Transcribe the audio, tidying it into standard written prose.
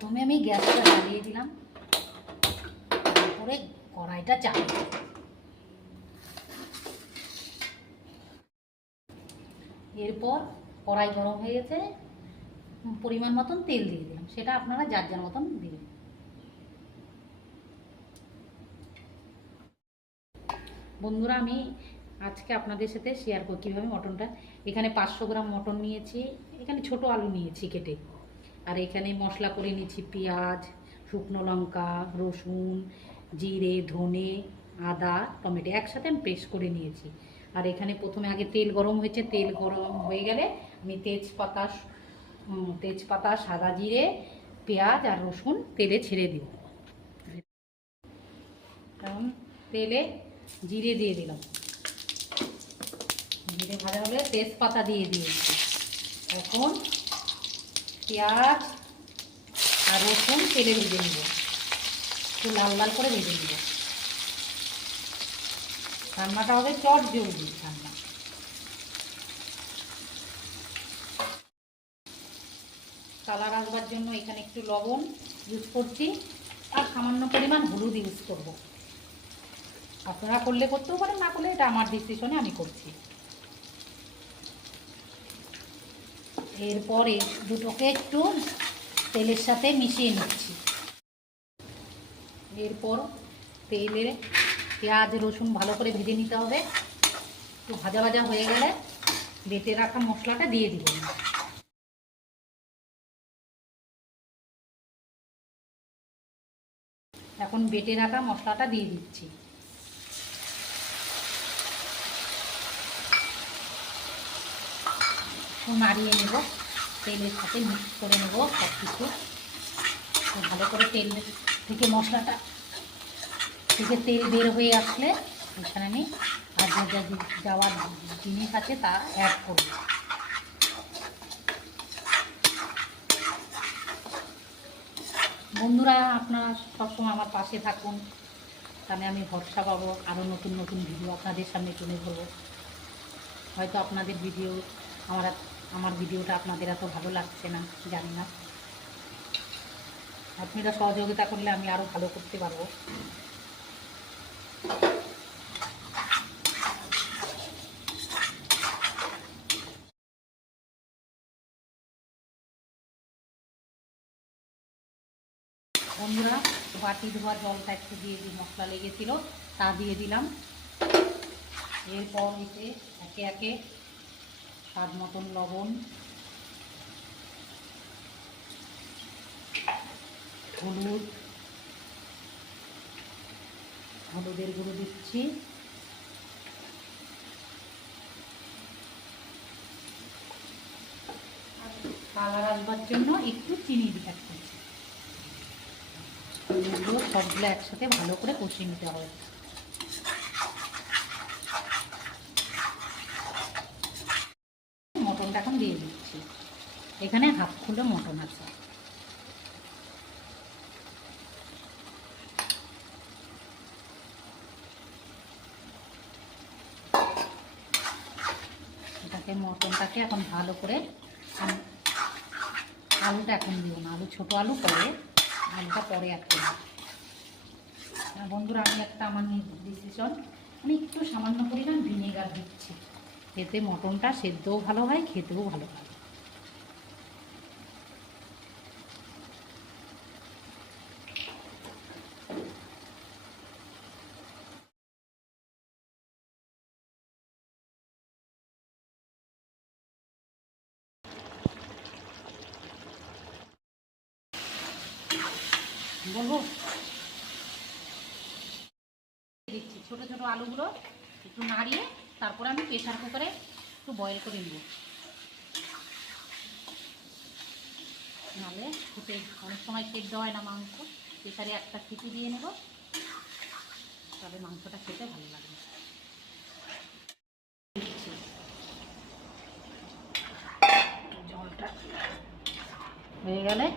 প্রথমে আমি গ্যাসটা জ্বালিয়ে দিলাম, তারপরে কড়াইটা চাপিয়ে দিলাম। এরপর কড়াই গরম হয়ে গেছে, পরিমাণ মতন তেল দিয়ে দিলাম, সেটা আপনারা যার যার মতন দিবেন। বন্ধুরা, আমি আজকে আপনাদের সাথে শেয়ার করি কীভাবে মটনটা। এখানে 500 গ্রাম মটন নিয়েছি, এখানে ছোট আলু নিয়েছি কেটে, আর এখানে মশলা করে নিয়েছি পেঁয়াজ, শুকনো লঙ্কা, রসুন, জিরে, ধনে, আদা, টমেটো একসাথে আমি পেস্ট করে নিয়েছি। আর এখানে প্রথমে আগে তেল গরম হয়েছে, তেল গরম হয়ে গেলে আমি তেজপাতা, সাদা জিরে, পেঁয়াজ আর রসুন তেলে ছেড়ে দিব। কারণ তেলে জিরে দিয়ে দিলাম, জিরে ভাজা হলে তেজপাতা দিয়ে দিয়েছি। এখন পেঁয়াজ আর রসুন তেলে ভেজে নেব, একটু লাল লাল করে ভেজে নেব। রান্নাটা হবে চট জলদি রান্না। কালার আসবার জন্য এখানে একটু লবণ ইউজ করছি, আর সামান্য পরিমাণ হলুদ ইউজ করব। আপনারা করলে করতেও পারেন, না করলে এটা আমার ডিসিশনে আমি করছি। এরপরে দুটোকে একটু তেলের সাথে মিশিয়ে নিচ্ছি। এরপর তেলে পেঁয়াজ রসুন ভালো করে ভেজে নিতে হবে। একটু ভাজা ভাজা হয়ে গেলে বেটে রাখা মশলাটা দিয়ে দিব। এখন বেটে রাখা মশলাটা দিয়ে দিচ্ছি। নাড়িয়ে নেব, তেলের সাথে মিক্স করে নেব সব কিছু। ভালো করে তেল থেকে মশলাটা থেকে তেল বের হয়ে আসলে এখানে আমি আর যা যাওয়ার জিনিস আছে তা অ্যাড করব। বন্ধুরা, আপনারা সবসময় আমার পাশে থাকুন, তাহলে আমি ভরসা পাবো, আরও নতুন নতুন ভিডিও আপনাদের সামনে তুলে ধরবো। হয়তো আপনাদের ভিডিও আমার ভিডিওটা আপনাদের এত ভালো লাগছে না, জানি না। আপনারা সহযোগিতা করলে আমি আরও ভালো করতে পারবো। বন্ধুরা, বাটি ধোয়া জলটা একটু দিয়ে দিই, মশলা লেগেছিল তা দিয়ে দিলাম। এরপর এতে একে একে স্বাদ মতন লবণ, হলুদের গুঁড়ো দিচ্ছি, কালার আসবার জন্য একটু চিনি দিয়ে করছি। এগুলো সবগুলো একসাথে ভালো করে কষিয়ে নিতে হবে। মটনটা এখন দিয়ে দিচ্ছি, এখানে হাফ কিলো মটন আছে। মটনটাকে এখন ভালো করে, আলুটা এখন দিও না, ছোটো আলু পরে, আলুটা পরে অ্যাড করবো। বন্ধুরা, আমি আমার ডিসিশন, আমি একটু সামান্য পরিমাণ ভিনেগার দিচ্ছি, এতে মটনটা সেদ্ধও ভালো হয়, খেতেও ভালো হয়। বলবো দিচ্ছি ছোটো ছোটো আলুগুলো একটু নাড়িয়ে, তারপরে আমি প্রেশার কুকারে একটু বয়েল করে নেব, নাহলে ফুটে অনেক সময় সেদ্ধ হয় না মাংস। প্রেশারে একটা সিটি দিয়ে নেব, তাহলে মাংসটা খেতে ভালো লাগবে। জলটা হয়ে গেলে